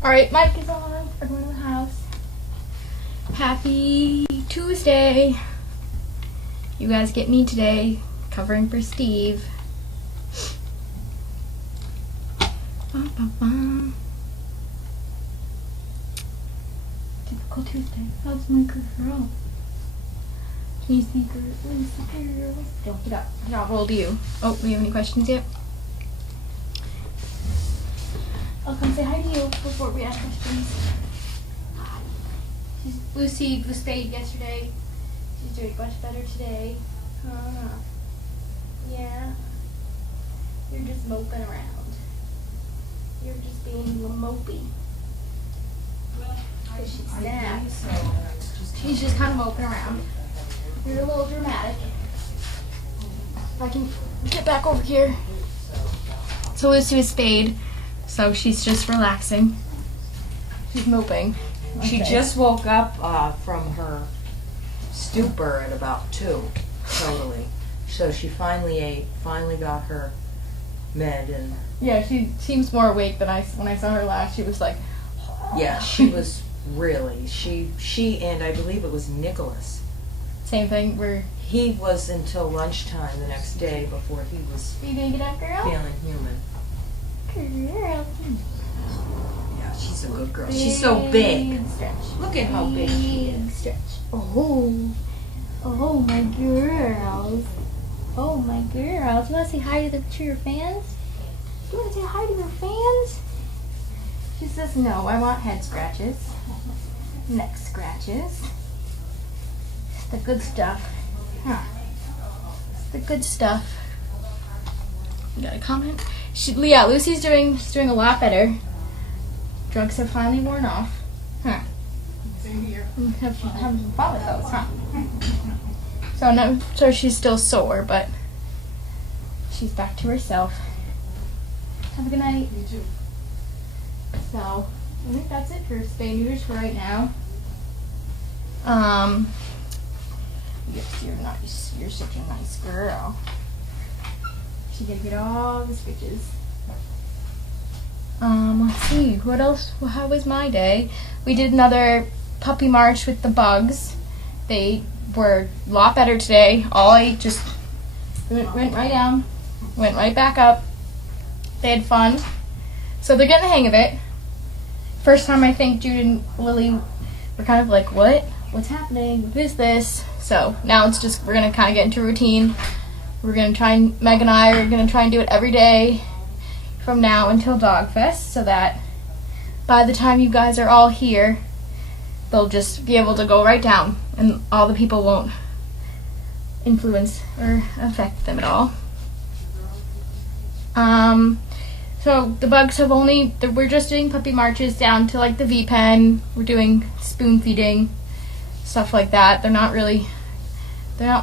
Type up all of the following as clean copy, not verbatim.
Alright, mic is on. Everyone in the house. Happy Tuesday. You guys get me today, covering for Steve. Typical Tuesday. How's my girl? Can you see girl? Don't get up. How old are you? Oh, do you have any questions yet? I'll come say hi to you before we ask questions. Hi. Lucy was spayed yesterday. She's doing much better today. Yeah. You're just moping around. You're just being a little mopey. Because she's sad. She's just kind of moping around. You're a little dramatic. If I can get back over here. So Lucy was spayed. So she's just relaxing. She's moping. Okay. She just woke up from her stupor at about 2, totally. So she finally ate, finally got her med, and yeah, she seems more awake than when I saw her last. She was like, yeah, she was really she and I believe it was Nicholas. Same thing. Where he was until lunchtime the next day before he was you gonna get up, girl? feeling human. Girl. Yeah, she's a good girl. She's so big. Stretch. Look at how big she is. Stretch. Oh my girls. Oh my girls. You want to say hi to your fans? You want to say hi to your fans? She says no. I want head scratches, neck scratches. It's the good stuff. Huh? It's the good stuff. You got a comment? Yeah, Lucy's doing a lot better. Drugs have finally worn off. Huh. Same here. Having some fun with those, huh? So she's still sore, but she's back to herself. Have a good night. You too. So I think that's it for spay neuters for right now. Yes, you're nice. You're such a nice girl. She gonna get all the stitches. Let's see, what else? How was my day? We did another puppy march with the bugs. They were a lot better today. All I just went right down, went right back up. They had fun. So they're getting the hang of it. First time I think Jude and Lily were kind of like, what? What's happening? What is this? So now it's just, we're going to kind of get into routine. We're going to try, Meg and I are going to try and do it every day from now until Dogfest, so that by the time you guys are all here, they'll just be able to go right down and all the people won't influence or affect them at all. So the bugs have we're just doing puppy marches down to like the V pen. We're doing spoon feeding, stuff like that. They're not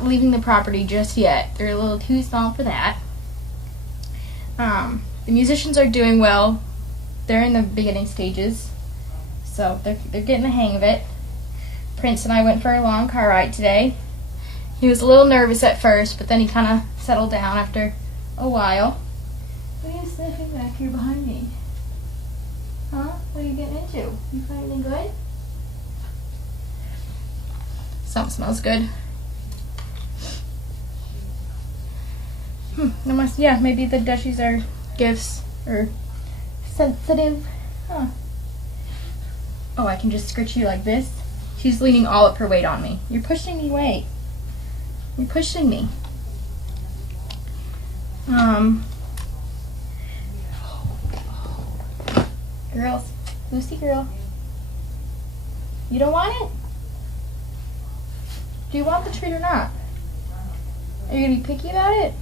leaving the property just yet. They're a little too small for that. The musicians are doing well. They're in the beginning stages, so they're getting the hang of it. Prince and I went for a long car ride today. He was a little nervous at first, but then he kind of settled down after a while. What are you sniffing back here behind me? Huh? What are you getting into? You find anything good? Something smells good. Maybe the dushies are gifts or sensitive. Huh. Oh, I can just scritch you like this. She's leaning all of her weight on me. You're pushing me away. You're pushing me. Girls, Lucy girl. You don't want it? Do you want the treat or not? Are you gonna be picky about it?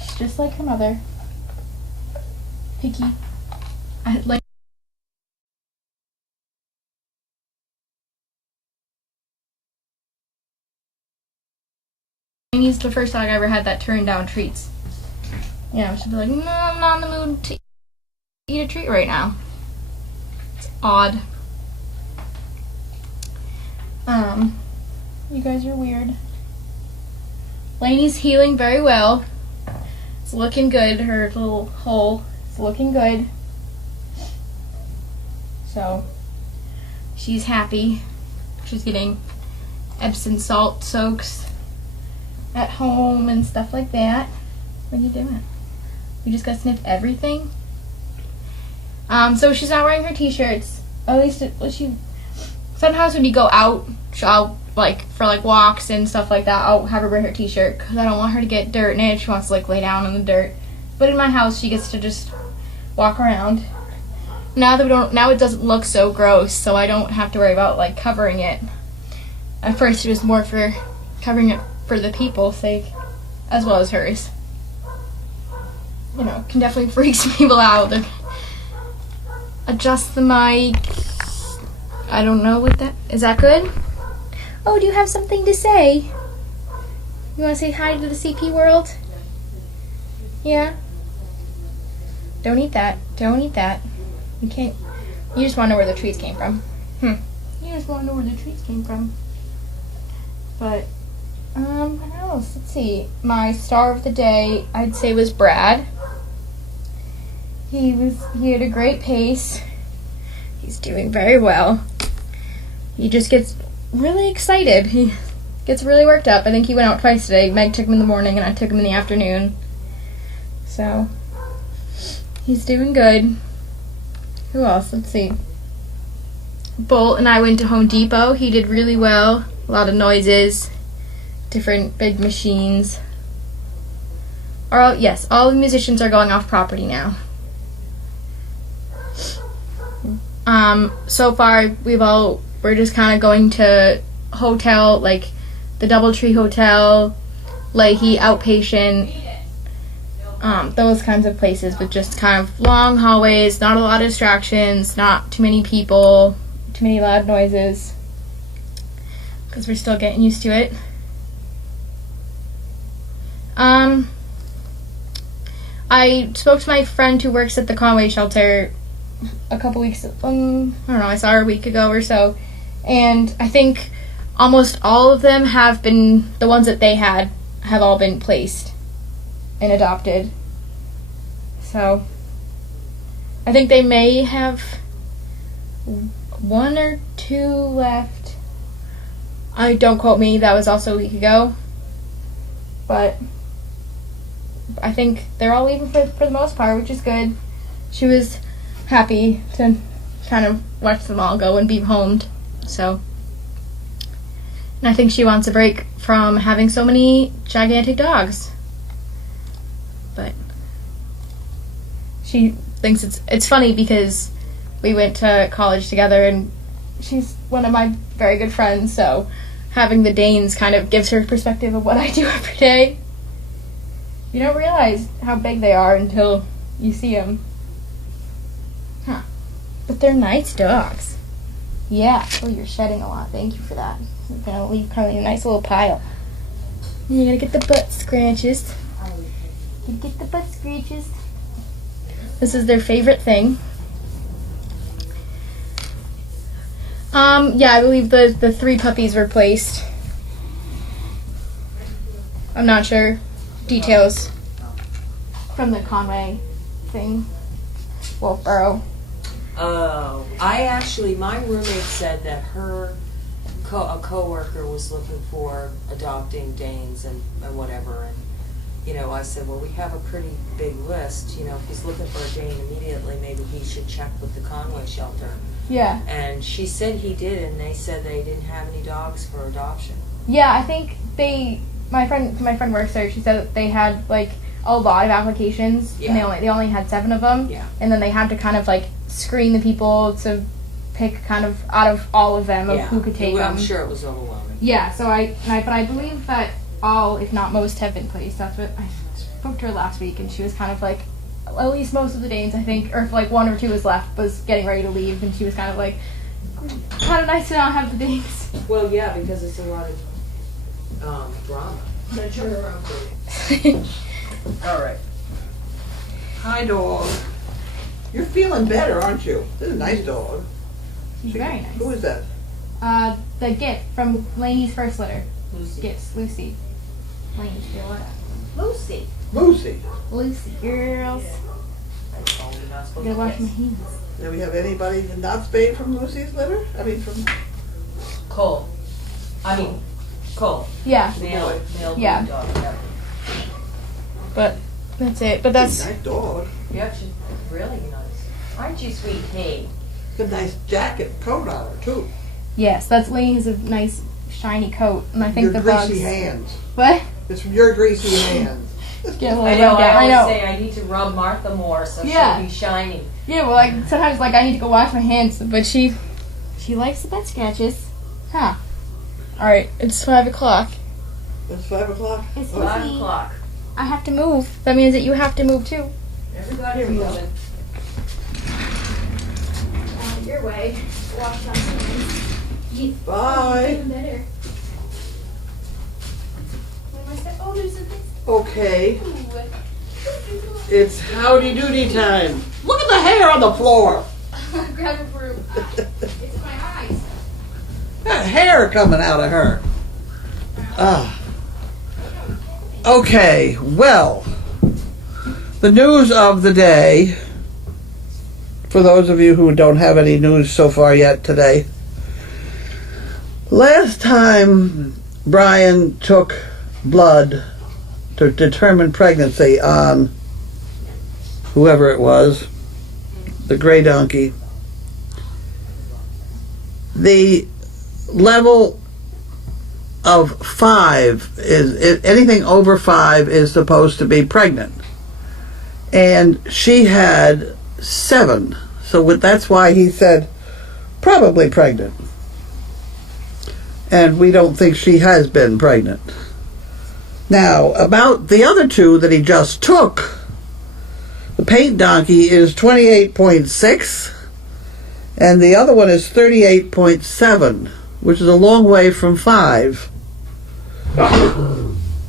She's just like her mother. Picky. Lainey's the first dog I ever had that turned down treats. Yeah, she'd be like, no, I'm not in the mood to eat a treat right now. It's odd. You guys are weird. Lainey's healing very well. It's looking good. Her little hole is looking good. So she's happy. She's getting Epsom salt soaks at home and stuff like that. What are you doing? You just gotta sniff everything? So she's not wearing her t-shirts. At least sometimes when you go out, I'll, like, for, like, walks and stuff like that, I'll have her wear her t-shirt because I don't want her to get dirt in it. She wants to, like, lay down in the dirt. But in my house, she gets to just walk around. Now it doesn't look so gross, so I don't have to worry about, like, covering it. At first, it was more for covering it for the people's sake, as well as hers. You know, can definitely freak some people out. Adjust the mic. I don't know what that... Is that good? Oh, do you have something to say? You want to say hi to the CP world? Yeah? Don't eat that. Don't eat that. You can't... You just want to know where the treats came from. You just want to know where the treats came from. But, what else? Let's see. My star of the day, I'd say, was Brad. He had a great pace. He's doing very well. He just gets really excited. He gets really worked up. I think he went out twice today. Meg took him in the morning and I took him in the afternoon. So, he's doing good. Who else? Let's see. Bolt and I went to Home Depot. He did really well. A lot of noises. Different big machines. Yes, all the musicians are going off property now. So far, we're just kind of going to hotel, like the Doubletree Hotel, Leahy Outpatient, those kinds of places with just kind of long hallways, not a lot of distractions, not too many people, too many loud noises, because we're still getting used to it. I spoke to my friend who works at the Conway shelter a couple weeks, I don't know, I saw her a week ago or so, and I think almost all of them have been, the ones that they had, have all been placed and adopted. So, I think they may have 1 or 2 left. Don't quote me, that was also a week ago. But I think they're all leaving for the most part, which is good. She was happy to kind of watch them all go and be homed. So, and I think she wants a break from having so many gigantic dogs. But she thinks it's funny because we went to college together and she's one of my very good friends, so having the Danes kind of gives her perspective of what I do every day. You don't realize how big they are until you see them. Huh. But they're nice dogs. Yeah. Oh, you're shedding a lot. Thank you for that. I'm going to leave Carlene a nice little pile. You're going to get the butt scratches. You get the butt scratches. This is their favorite thing. Yeah, I believe the 3 puppies were placed. I'm not sure. Details from the Conway thing. Wolfboro. Oh, my roommate said that a coworker was looking for adopting Danes and whatever, and I said, well, we have a pretty big list. If he's looking for a Dane immediately, maybe he should check with the Conway shelter. Yeah. And she said he did, and they said they didn't have any dogs for adoption. Yeah, I think my friend works there. She said that they had like a lot of applications, yeah. And they only had 7 of them. Yeah. And then they had to kind of like screen the people to pick kind of out of all of them of who could take them. I'm sure it was overwhelming. Yeah. So but I believe that all, if not most, have been placed. That's what I spoke to her last week, and she was kind of like, at least most of the Danes, I think, or if like 1 or 2 was left, was getting ready to leave, and she was kind of like, kind of nice to not have the Danes. Well, yeah, because it's a lot of drama. All right. Hi, dog. You're feeling better, aren't you? This is a nice dog. She's very nice. Who is that? The Git from Lainey's first litter. Lucy. Git's Lucy. Lainey's still what? Lucy. Lucy. Lucy girls. That's all we know. not I supposed gotta to wash my kiss. hands. Do we have anybody not spayed from Lucy's litter? I mean, from Cole. Cole. Yeah, Male Yeah. dog. Yep. but that's it. But that's nice dog. Yep, she's really nice. Aren't you sweet, Kate? Good, nice jacket, coat on her too. yes, that's Lainey has a nice shiny coat, and I think Your the greasy bugs. hands. What? It's from your greasy hands. Get a little I know, rubbed out. I always know. say I need to rub Martha more so Yeah. she'll be shiny. Yeah, well, like sometimes like I need to go wash my hands, but she likes the bed scratches. Huh. All right, it's 5 o'clock. It's 5 o'clock. It's Oh, 5 Lucy. o'clock. I have to move. That means that you have to move too. Everybody's Here we go. moving. Your way. Wash my hands. Bye. Even better. What am I saying? Oh, there's a big. Okay, Ooh. it's howdy doody time. Look at the hair on the floor. Grab a broom. It's my eyes. That hair coming out of her. Ah. Okay, well, the news of the day, for those of you who don't have any news so far yet today, last time Brian took blood to determine pregnancy on whoever it was, the gray donkey, the level of 5 is anything over 5 is supposed to be pregnant, and she had 7, so that's why he said probably pregnant, and we don't think she has been pregnant. Now, about the other 2 that he just took, the paint donkey is 28.6 and the other one is 38.7, which is a long way from 5.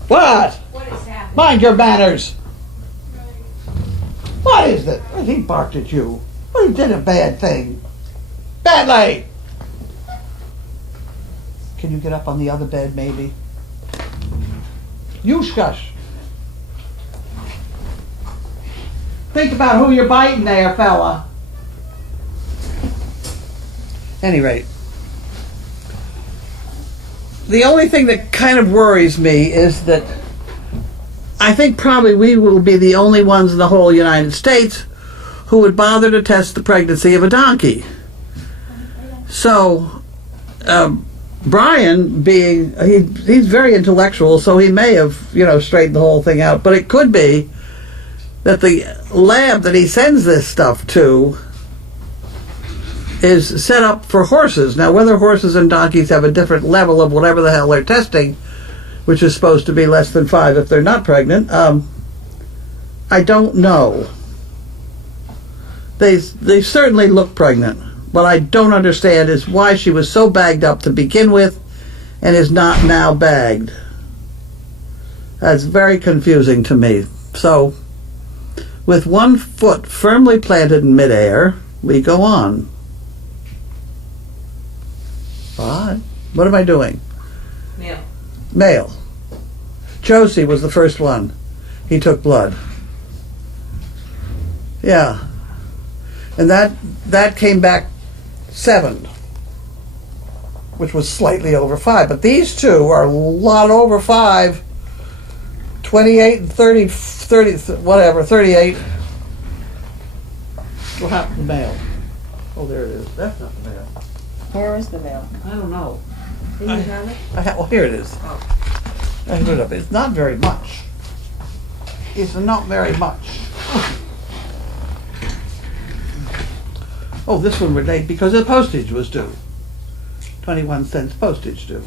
What? What is happening? Mind your manners. What is it? He barked at you. Well, he did a bad thing. Badly. Can you get up on the other bed, maybe? You shush. Think about who you're biting there, fella. Any rate, the only thing that kind of worries me is that I think probably we will be the only ones in the whole United States who would bother to test the pregnancy of a donkey. So, Brian, being he's very intellectual, so he may have straightened the whole thing out. But it could be that the lab that he sends this stuff to is set up for horses. Now, whether horses and donkeys have a different level of whatever the hell they're testing, which is supposed to be less than 5 if they're not pregnant, I don't know. They certainly look pregnant. What I don't understand is why she was so bagged up to begin with and is not now bagged. That's very confusing to me. So, with one foot firmly planted in midair, we go on. Bye. What am I doing? Male. Male. Josie was the first one. He took blood. Yeah. And that came back 7, which was slightly over 5. But these 2 are a lot over 5. 28 and 30, whatever, 38. What happened to the male? Oh, there it is. That's not the male. Where is the male? I don't know. Do you have it? Well, here it is. Oh. I put it up. It's not very much. It's not very much. Oh, this one were late because the postage was due. 21 cents postage due.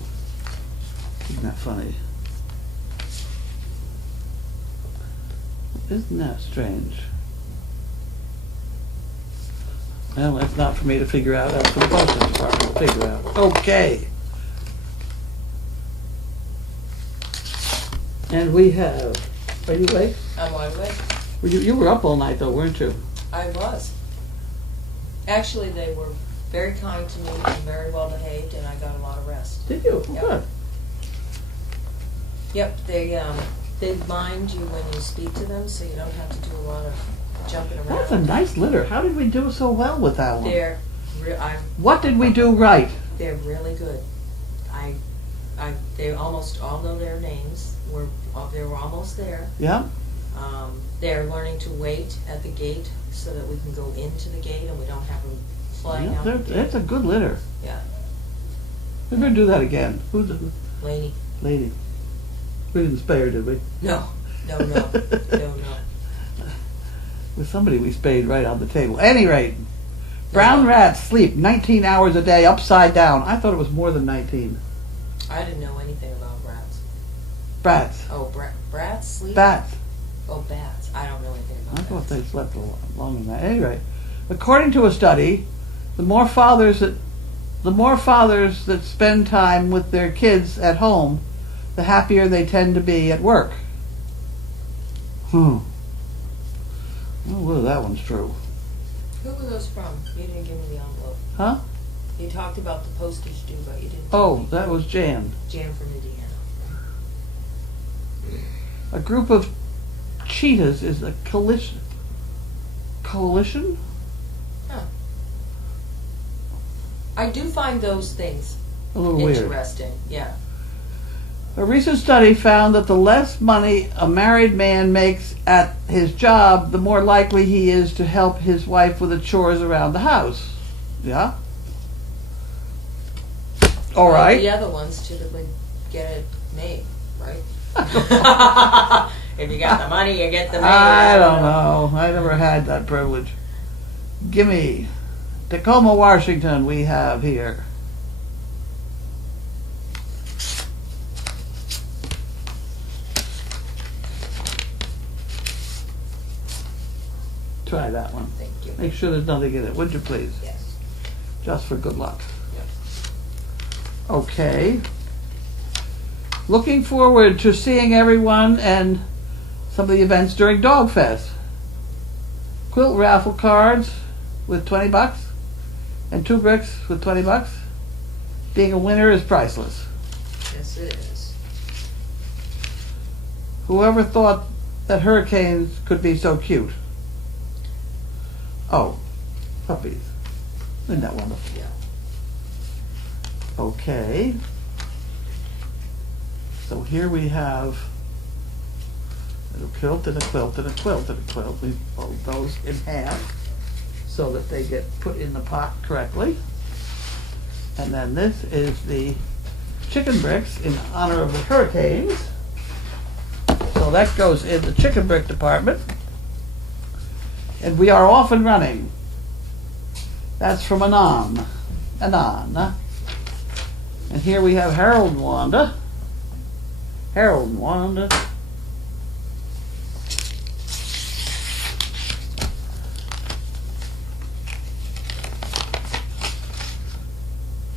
Isn't that funny? Isn't that strange? Well, that's not for me to figure out. That's for the postage department to figure out. Okay. And we have. Are you awake? I'm wide awake. You were up all night though, weren't you? I was. Actually, they were very kind to me and very well behaved, and I got a lot of rest. Did you? Yep. Good. Yep, they mind you when you speak to them, so you don't have to do a lot of jumping around. That's a nice litter. How did we do so well with that one? What did we do right? They're really good. They almost all know their names. They were almost there. Yeah. They're learning to wait at the gate so that we can go into the gate and we don't have them flying out. It's a good litter. Yeah. We're going to do that again. Who's the Lady. lady? We didn't spay her, did we? No. With somebody we spayed right on the table. At any rate, brown rats sleep 19 hours a day upside down. I thought it was more than 19. I didn't know anything about rats. Brats. Oh, brats sleep? Bats. Oh, bats. I don't know anything about I bats. thought they slept longer than that. Anyway, according to a study, the more fathers that spend time with their kids at home, the happier they tend to be at work. Oh, well, that one's true. Who were those from? You didn't give me the envelope. Huh? You talked about the postage due, but you didn't. Oh, that was Jan. Jan from Indiana. A group of cheetahs is a coalition. Coalition? Huh. I do find those things A little weird. interesting. Yeah. A recent study found that the less money a married man makes at his job, the more likely he is to help his wife with the chores around the house. Yeah? All right. The other ones typically get it made, right? If you got the money, you get the maid. I don't know. I never had that privilege. Gimme. Tacoma, Washington, we have here. Try that one. Thank you. Make sure there's nothing in it, would you please? Yes. Just for good luck. Yep. Okay. Looking forward to seeing everyone and some of the events during Dog Fest. Quilt raffle cards with $20 and 2 bricks with $20. Being a winner is priceless. Yes, it is. Whoever thought that hurricanes could be so cute? Oh, puppies. Isn't that wonderful? Yeah. Okay. So here we have a quilt and a quilt and a quilt and a quilt. We fold those in half so that they get put in the pot correctly. And then this is the chicken bricks in honor of the hurricanes. So that goes in the chicken brick department. And we are off and running. That's from Anon. Anon. And here we have Harold and Wanda. Harold and Wanda.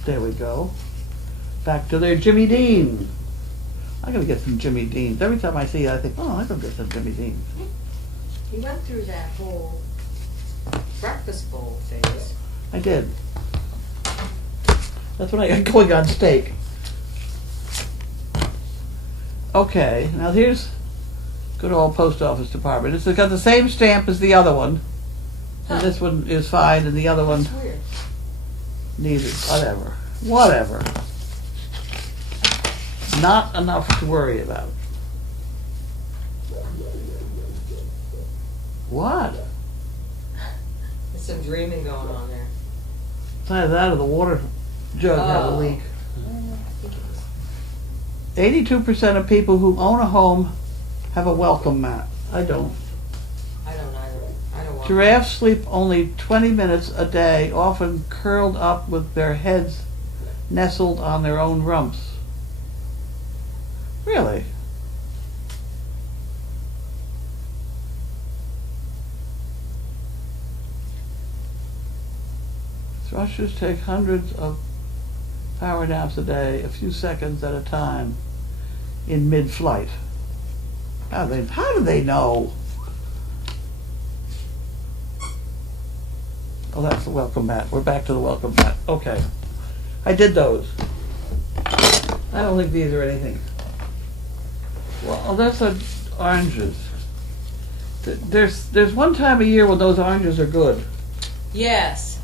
There we go. Back to their Jimmy Dean. I'm going to get some Jimmy Deans. Every time I see it, I think, oh, I'm going to get some Jimmy Deans. He went through that whole breakfast bowl phase. I did. That's when I got going on steak. Okay, now here's good old post office department. It's got the same stamp as the other one. And this one is fine and the other one That's weird. needed. Whatever. Not enough to worry about. What? There's some dreaming going on there. It's either that or the water jug had a Oh. leak. I think it was. 82% of people who own a home have a welcome mat. I don't. I don't either. I don't want. Giraffes sleep only 20 minutes a day, often curled up with their heads nestled on their own rumps. Really? Thrushes take hundreds of power naps a day, a few seconds at a time, in mid-flight. How do they know? Oh, that's the welcome mat. We're back to the welcome mat. Okay. I did those. I don't think these are anything. Well, those are oranges. There's one time a year when those oranges are good. Yes.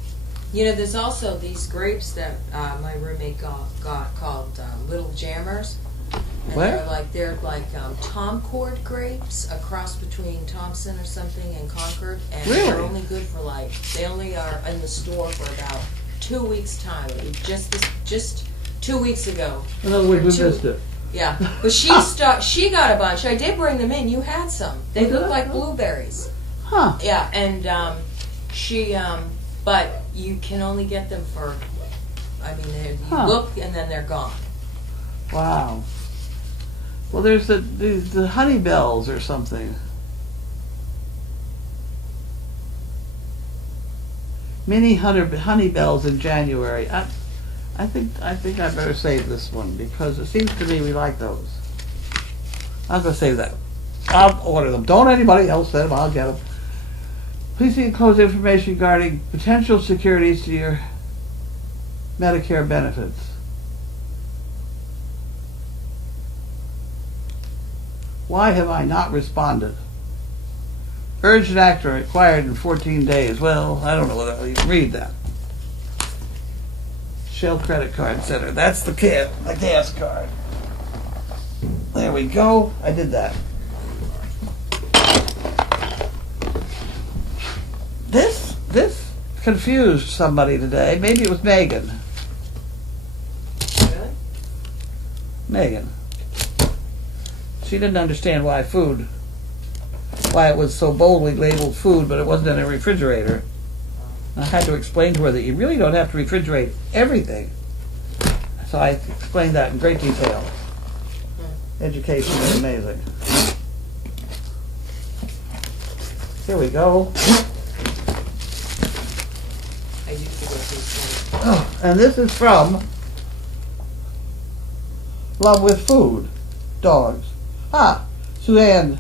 You know, there's also these grapes that my roommate got called Little Jammers. And What? they're like Tomcord grapes, a cross between Thompson or something and Concord, and Really? they're only good for they only are in the store for about 2 weeks' time. It was just 2 weeks ago. In other words, we Two- missed it. Yeah, but she got a bunch. I did bring them in. You had some. They look like blueberries. Huh. Yeah, and but you can only get them for. I mean, you look and then they're gone. Wow. Well, there's the honey bells or something. Mini honey bells in January. I think I better save this one because it seems to me we like those. I'm gonna save that. I'll order them. Don't anybody else send them. I'll get them. Please see enclosed information regarding potential securities to your Medicare benefits. Why have I not responded? Urgent action required in 14 days. Well, I don't know whether you can read that. Shell Credit Card Center. That's the gas card. There we go. I did that. This confused somebody today. Maybe it was Megan. Really? Megan. She didn't understand why it was so boldly labeled food, but it wasn't in a refrigerator. I had to explain to her that you really don't have to refrigerate everything. So I explained that in great detail. Education is amazing. Here we go. I used to go through Oh, and this is from Love with Food, Dogs. Suzanne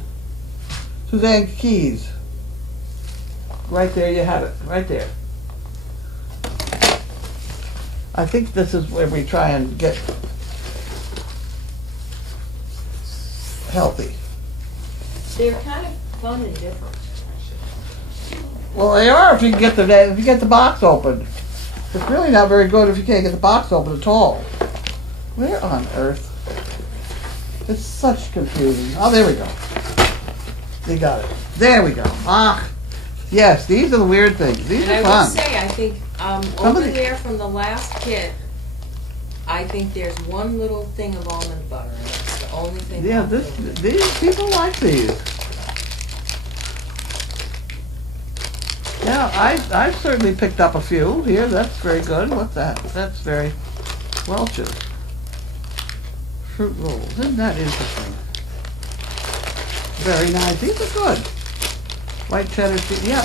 Keys. Right there you have it, right there. I think this is where we try and get healthy. They're kind of fun and different. Well, they are if you can get if you get the box open. It's really not very good if you can't get the box open at all. Where on earth? It's such confusion. Oh, there we go. You got it. There we go. Yes, these are the weird things. These And are I will fun. say, I think over there from the last kit, I think there's one little thing of almond butter, and that's the only thing. Yeah, these people like these. Yeah, I've certainly picked up a few here. That's very good. What's that? That's very Welch's. Fruit rolls. Isn't that interesting? Very nice. These are good. White cheddar cheese. Yeah,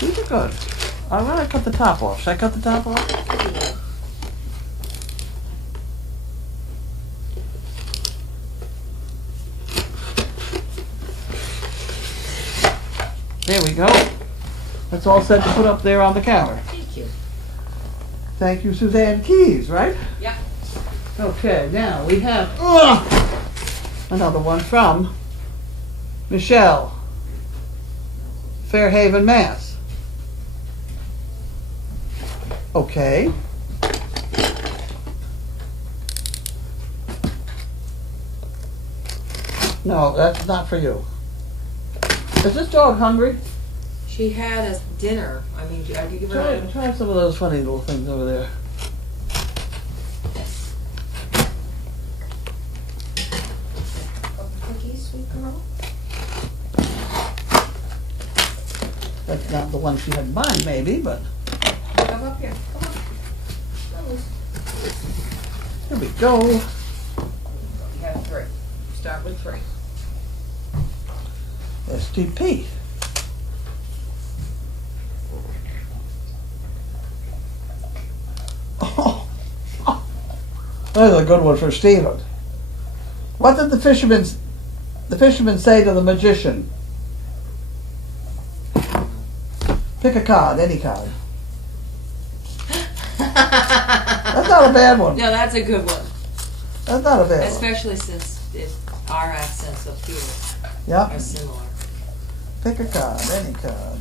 these are good. I'm gonna cut the top off. Should I cut the top off? There we go. That's all set to put up there on the counter. Thank you. Thank you, Suzanne Keys, right? Yep. Okay, now we have another one from Michelle, Fairhaven, Mass. Okay. No, that's not for you. Is this dog hungry? She had a dinner. I mean, I could give her. Try some of those funny little things over there. Cookies, sweet girl. That's not the one she had in mind, maybe, but Come up here. Come on. here we go. You have 3. Start with 3. SDP. Oh, that's a good one for Stephen. What did the fisherman say to the magician? Pick a card, any card. That's not a bad one. No, that's a good one. That's not a bad one. Especially since our accents up here Yeah. are similar. Pick a card, any card.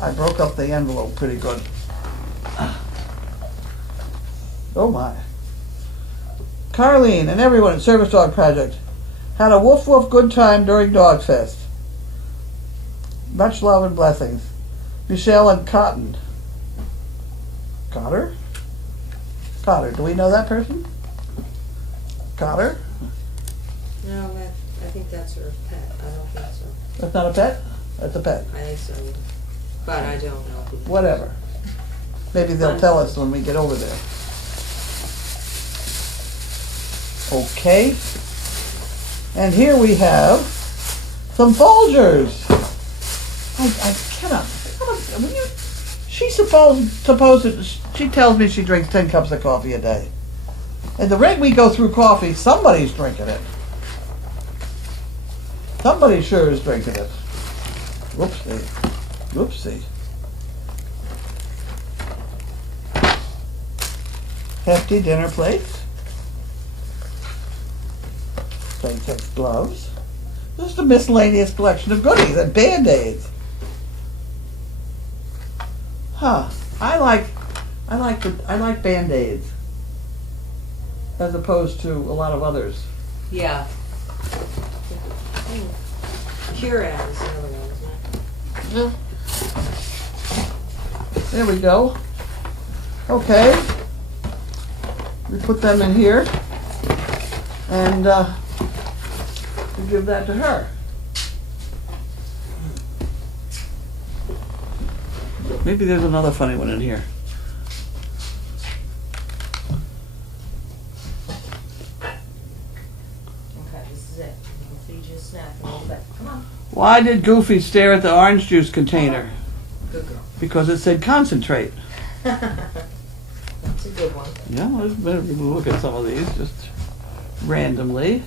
I broke up the envelope pretty good. Oh my. Carlene and everyone at Service Dog Project had a woof woof good time during Dog Fest. Much love and blessings. Michelle and Cotton. Cotter? Cotter. Do we know that person? Cotter? No, I think that's her pet. I don't think so. That's not a pet? That's a pet. I think so. But I don't know. Whatever. Maybe they'll tell us when we get over there. Okay. And here we have some Folgers. I cannot. She's supposed to, she tells me she drinks 10 cups of coffee a day. And the rate we go through coffee, somebody's drinking it. Somebody sure is drinking it. Whoopsie. Whoopsie. Hefty dinner plates. Latex gloves. Just a miscellaneous collection of goodies and Band-Aids. Huh. I like Band-Aids as opposed to a lot of others. Yeah. Curad is another one, isn't it? Yeah. There we go. Okay. We put them in here and we give that to her. Maybe there's another funny one in here. Okay, this is it. We'll feed you a snack in a little bit. Come on. Why did Goofy stare at the orange juice container? Good girl. Because it said concentrate. That's a good one. Yeah, let's better look at some of these just randomly.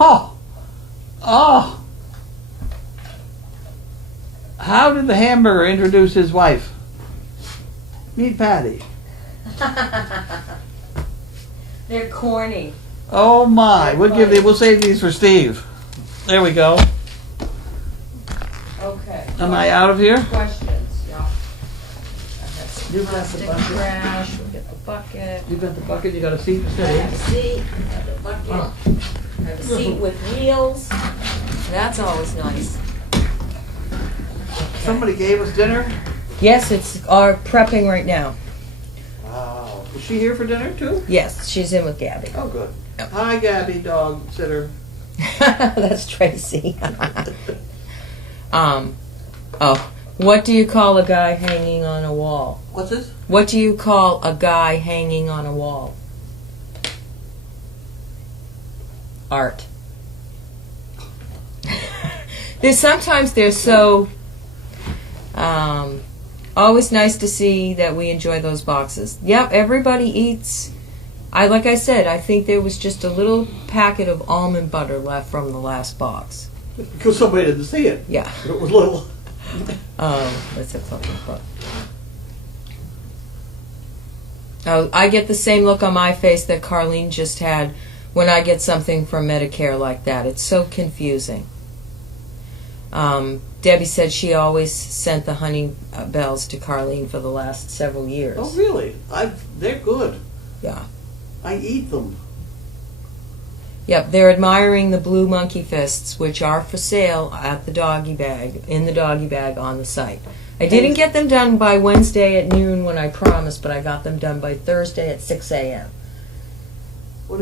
Oh, oh! How did the hamburger introduce his wife? Meet Patty. They're corny. Oh my! We'll save these for Steve. There we go. Okay. Am I out of here? Questions? Yeah. You got the Plastic bucket. trash. We'll get the bucket. You got the bucket. You got a seat to I sit have a seat. I have a bucket. Oh. I have a seat with wheels. That's always nice. Somebody gave us dinner. Yes, it's our prepping right now. Wow. Is she here for dinner too? Yes, she's in with Gabby. Oh, good. Yep. Hi, Gabby, dog sitter. That's Tracy. What do you call a guy hanging on a wall? What's this? What do you call a guy hanging on a wall? Art. Sometimes they're so always nice to see that we enjoy those boxes. Yep, everybody eats. Like I said, I think there was just a little packet of almond butter left from the last box. Because somebody didn't see it. Yeah. It was little. Let's have something fun. Oh, I get the same look on my face that Carlene just had when I get something from Medicare like that. It's so confusing. Debbie said she always sent the honey bells to Carlene for the last several years. Oh, really? They're good. Yeah. I eat them. Yep, they're admiring the blue monkey fists, which are for sale at the doggy bag, in the doggy bag on the site. I didn't get them done by Wednesday at noon when I promised, but I got them done by Thursday at 6 a.m.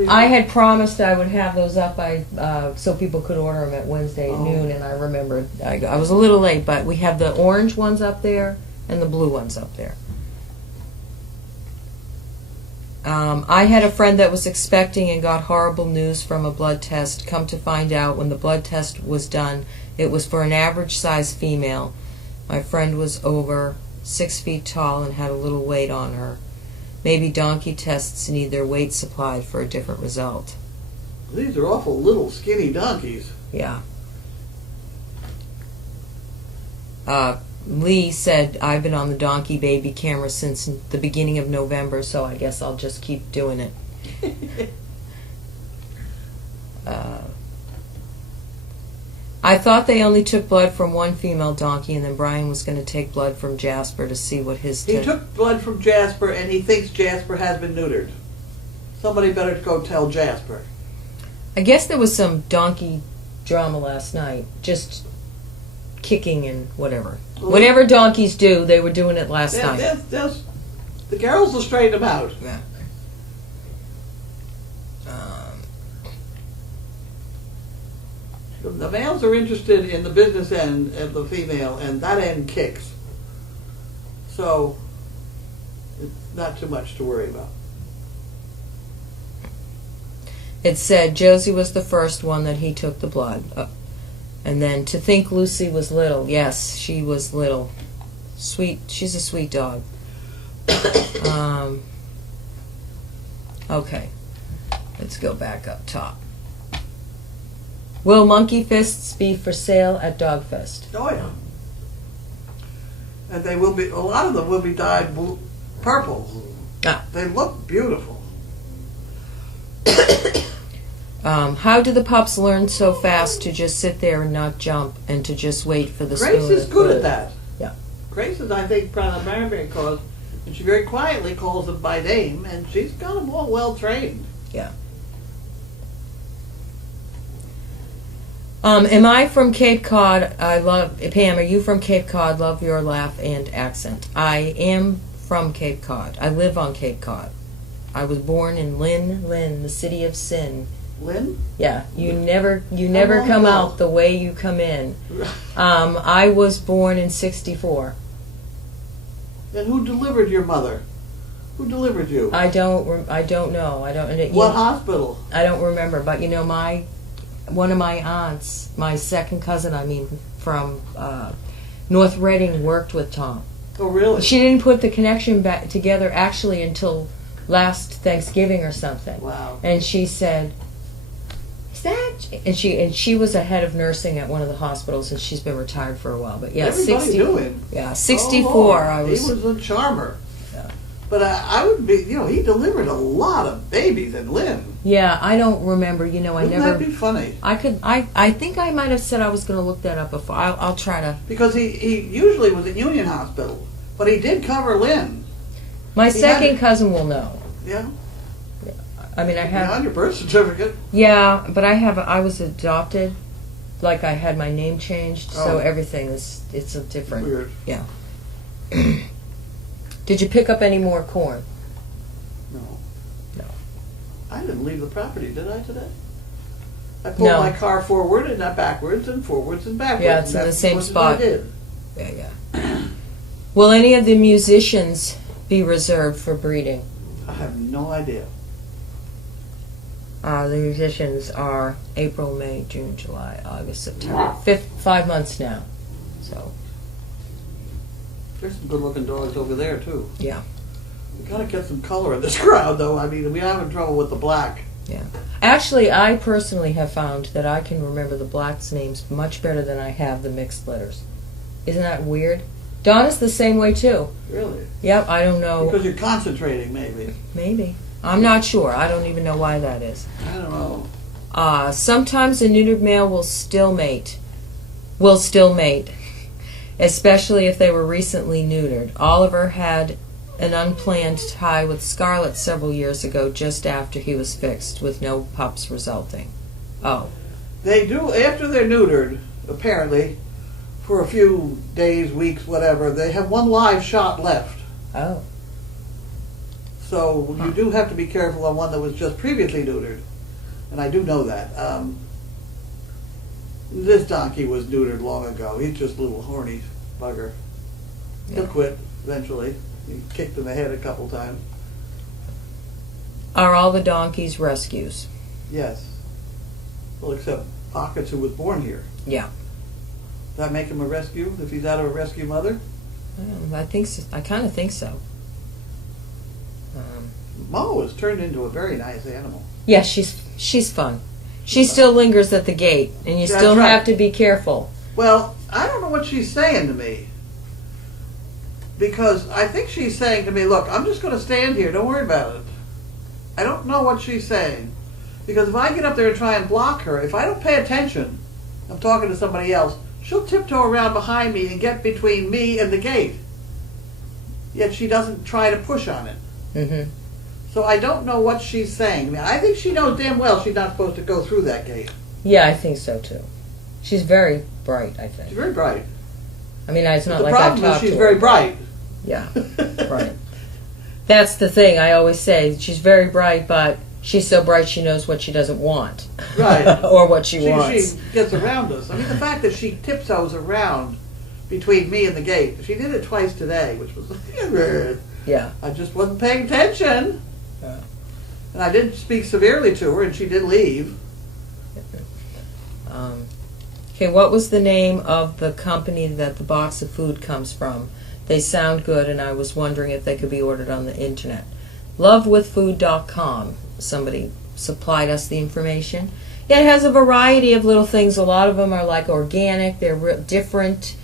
I had promised I would have those up by so people could order them at Wednesday at noon, and I remembered I was a little late, but we have the orange ones up there and the blue ones up there. I had a friend that was expecting and got horrible news from a blood test. Come to find out, when the blood test was done, it was for an average-sized female. My friend was over 6 feet tall and had a little weight on her. Maybe donkey tests need their weight supplied for a different result. These are awful little skinny donkeys. Yeah. Lee said, I've been on the donkey baby camera since the beginning of November, so I guess I'll just keep doing it. I thought they only took blood from one female donkey, and then Brian was going to take blood from Jasper to see what his... He took blood from Jasper, and he thinks Jasper has been neutered. Somebody better go tell Jasper. I guess there was some donkey drama last night, just kicking and whatever. Whatever donkeys do, they were doing it last night. The girls will straighten them out. Yeah. The males are interested in the business end of the female, and that end kicks. So, it's not too much to worry about. It said Josie was the first one that he took the blood. And then to think Lucy was little. Yes, she was little. Sweet. She's a sweet dog. Okay. Let's go back up top. Will monkey fists be for sale at Dogfest? Oh, yeah. And they will be, a lot of them will be dyed purple. Ah. They look beautiful. How do the pups learn so fast to just sit there and not jump and to just wait for the spoon? Grace is good at that. Yeah. Grace is, I think, primarily because she very quietly calls them by name, and she's got them all well trained. Yeah. Am I from Cape Cod? I love Pam. Are you from Cape Cod? Love your laugh and accent. I am from Cape Cod. I live on Cape Cod. I was born in Lynn, the city of sin. Lynn? Yeah, you never come out the way you come in. I was born in '64. And who delivered your mother? Who delivered you? I don't know. What hospital? I don't remember. But you know, one of my aunts, my second cousin, from North Reading, worked with Tom. Oh, really? She didn't put the connection back together actually until last Thanksgiving or something. Wow. And she said, "Is that?" And she was a head of nursing at one of the hospitals, and she's been retired for a while. But yeah, Everybody knew him. Yeah, 64. Oh, he was a charmer. Yeah. But I would be, he delivered a lot of babies in Lynn. Yeah, I don't remember. I Wouldn't never. that be funny? I think I might have said I was going to look that up before. I'll try to. Because he usually was at Union Hospital, but he did cover Lynn. My second cousin will know. Yeah. I have. On your birth certificate. Yeah, but I was adopted, like I had my name changed, so everything it's a different. Weird. Yeah. Did you pick up any more corn? No. No. I didn't leave the property, did I, today? I pulled my car forward and not backwards, and forwards and backwards. Yeah, it's in the same spot. I did. Yeah. Will any of the musicians be reserved for breeding? I have no idea. The musicians are April, May, June, July, August, September. 5 months now. So. There's some good-looking dogs over there, too. Yeah. We gotta get some color in this crowd, though. We're having trouble with the black. Yeah. Actually, I personally have found that I can remember the blacks' names much better than I have the mixed letters. Isn't that weird? Donna's the same way, too. Really? Yep, I don't know. Because you're concentrating, maybe. Maybe. I'm not sure. I don't even know why that is. I don't know. Sometimes a neutered male will still mate, especially if they were recently neutered. Oliver had an unplanned tie with Scarlett several years ago, just after he was fixed, with no pups resulting. Oh. They do, after they're neutered, apparently, for a few days, weeks, whatever, they have one live shot left. Oh. So you do have to be careful on one that was just previously neutered. And I do know that. This donkey was neutered long ago. He's just a little horny bugger. He'll quit eventually. He kicked in the head a couple times. Are all the donkeys rescues? Yes. Well, except Pockets, who was born here. Yeah. Does that make him a rescue if he's out of a rescue mother? I think so. I kind of think so. Mo has turned into a very nice animal. Yeah, she's fun. She still lingers at the gate, and you That's still right. have to be careful. Well, I don't know what she's saying to me. because I think she's saying to me, look, I'm just going to stand here. Don't worry about it. I don't know what she's saying. Because if I get up there and try and block her, if I don't pay attention, I'm talking to somebody else, she'll tiptoe around behind me and get between me and the gate. Yet she doesn't try to push on it. Mm-hmm. So I don't know what she's saying. I mean, I think she knows damn well she's not supposed to go through that gate. Yeah, I think so too. She's very bright, I think. She's very bright. I mean, it's not The like I've problem is talked to she's her. very bright. Yeah, right. That's the thing I always say. She's very bright, but she's so bright she knows what she doesn't want. Right. Or what she wants. She gets around us. I mean, the fact that she tiptoes around between me and the gate. She did it twice today, which was... Yeah. I just wasn't paying attention. Yeah. And I did speak severely to her, and she did leave. Okay, what was the name of the company that the box of food comes from? They sound good, and I was wondering if they could be ordered on the internet. Lovewithfood.com. Somebody supplied us the information. Yeah, it has a variety of little things. A lot of them are like organic. They're different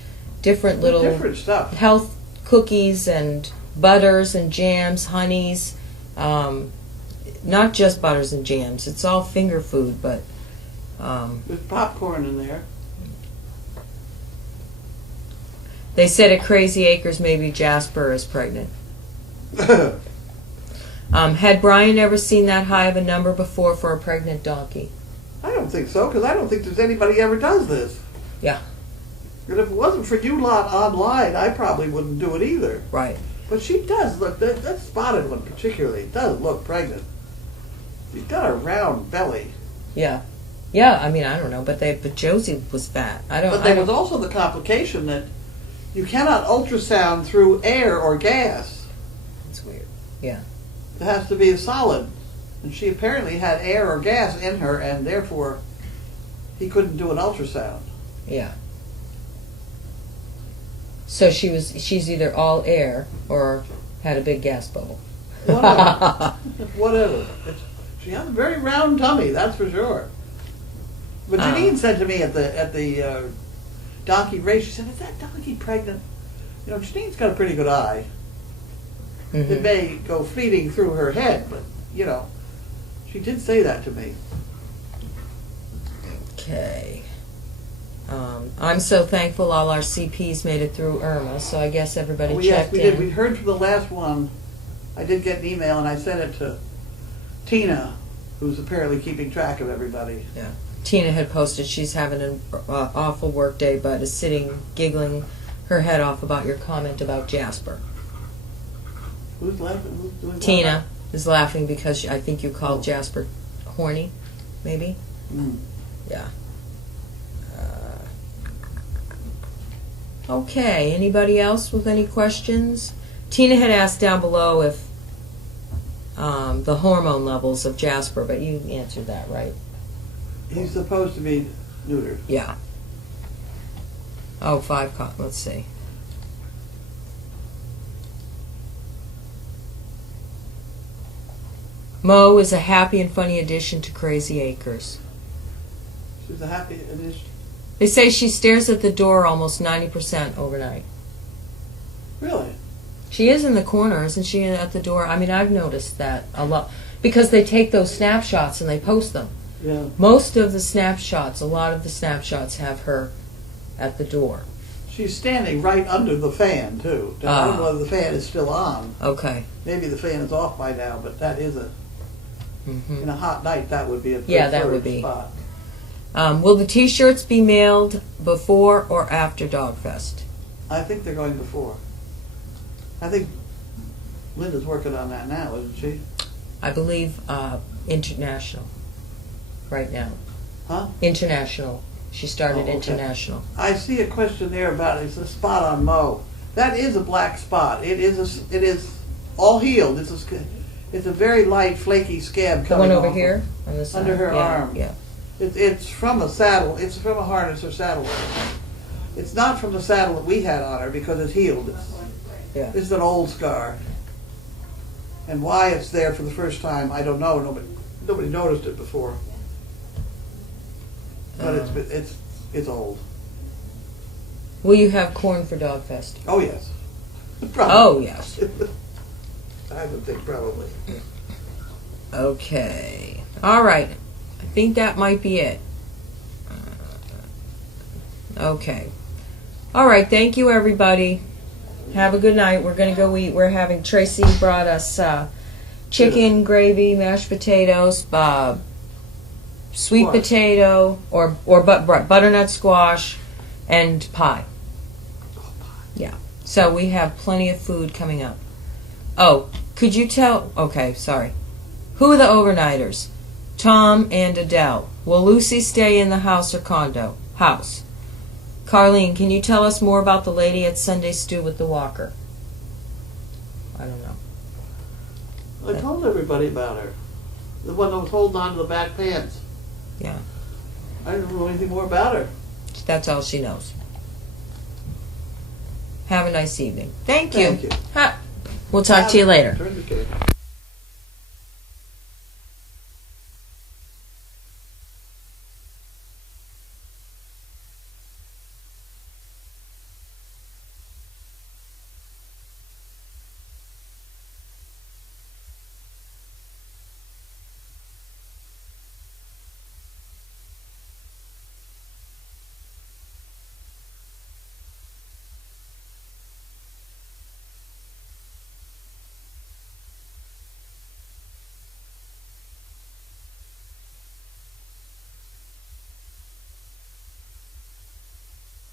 little Different stuff. health cookies and butters and jams, honeys. Not just butters and jams. It's all finger food, but There's popcorn in there. they said at Crazy Acres maybe Jasper is pregnant. Had Brian ever seen that high of a number before for a pregnant donkey? I don't think so, because I don't think there's anybody ever does this. Yeah. And if it wasn't for you lot online, I probably wouldn't do it either. Right. But she does look, that spotted one particularly, does look pregnant. She's got a round belly. Yeah. Yeah, I mean, I don't know, but Josie was fat. But there was also the complication that you cannot ultrasound through air or gas. That's weird. Yeah. It has to be a solid. And she apparently had air or gas in her, and therefore he couldn't do an ultrasound. Yeah. So she's either all air or had a big gas bubble. Whatever. Whatever. She has a very round tummy, that's for sure. But Janine said to me at the donkey race, she said, "Is that donkey pregnant?" You know, Janine's got a pretty good eye. Mm-hmm. It may go fleeting through her head, but, you know, she did say that to me. Okay. I'm so thankful all our CPs made it through Irma, so I guess everybody Yes, checked we in. did. We heard from the last one. I did get an email, and I sent it to Tina, who's apparently keeping track of everybody. Yeah. Tina had posted she's having an awful work day, but is sitting giggling her head off about your comment about Jasper. Who's laughing? Who's doing Tina is laughing because I think you called Jasper horny, maybe? Mm. Yeah. Okay, anybody else with any questions? Tina had asked down below if the hormone levels of Jasper, but you answered that, right? He's supposed to be neutered. Yeah. Oh, let's see. Mo is a happy and funny addition to Crazy Acres. She's a happy addition. They say she stares at the door almost 90% overnight. Really? She is in the corner, isn't she, at the door? I mean, I've noticed that a lot. Because they take those snapshots and they post them. Yeah. Most of the snapshots, a lot of the snapshots have her at the door. She's standing right under the fan, too. I don't know whether the fan is still on. Okay. Maybe the fan is off by now, but that is in a hot night, that would be a that would be. spot. Will the T-shirts be mailed before or after Dogfest? I think they're going before. I think Linda's working on that now, isn't she? I believe international right now. Huh? International. She started Okay. international. I see a question there about it's a spot on Mo. That is a black spot. It is all healed. It's a very light, flaky scab The coming one over off here on the side. under her arm. Yeah. It's from a saddle. It's from a harness or saddle. It's not from the saddle that we had on her because it's healed. Yeah. It's an old scar. And why it's there for the first time, I don't know. Nobody noticed it before. But it's old. Will you have corn for Dogfest? Oh yes. Oh, yes. I would think probably. Okay. All right. I think that might be it. Okay. All right. Thank you, everybody. Have a good night. We're going to go eat. Tracy brought us chicken, gravy, mashed potatoes, sweet Squash. potato, or butternut squash, and pie. Yeah. So we have plenty of food coming up. Oh, could you tell... Okay, sorry. Who are the overnighters? Tom and Adele. Will Lucy stay in the house or condo? House. Carlene, can you tell us more about the lady at Sunday Stew with the walker? I don't know. I told everybody about her. The one that was holding on to the back pants. Yeah. I don't know anything more about her. That's all she knows. Have a nice evening. Thank you. Thank you. We'll talk to you later.